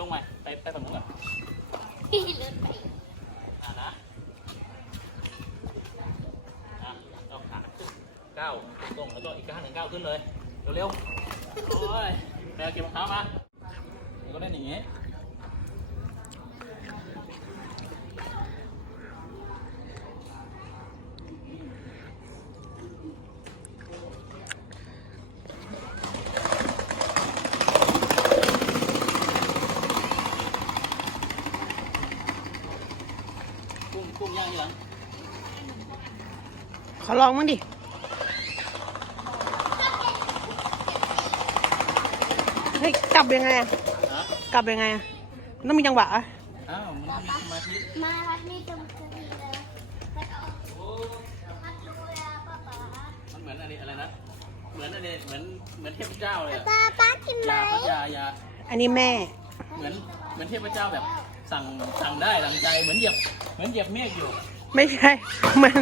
ลงมาไปไปฝั่งนู้นก่อนพี่เลิศไปอ่านะอะเอาขาขึ้นก้าวตรงแล้วก็อีกข้างหนึ่งก้าวขึ้นเลย เร็วๆโอ้ยแมวเก็บรองเท้ามาแล้วก็เล่นอย่างงี้ กุ้งกุ้งย่างยังขอลองมั้งดิเฮ้ยกลับยังไงอะฮะกลับยังไงอะมันต้องมีจังหวะอะอ้าวมันมีสมาธิมารัดนี่ตรงนี้เลยพัดออกพัดดูแลป้าป๋ามันเหมือนอะไรอะไรนะเหมือนอะไรเหมือนเหมือนเทพเจ้าเลยอะตาป้ากินไหมยาพัทยายาอันนี้แม่เหมือนเหมือนเทพเจ้าแบบ สั่งสั่งได้ดังใจเหมือนเหยียบเหมือนเหยียบเมฆอยู่ ไม่ใช่ มัน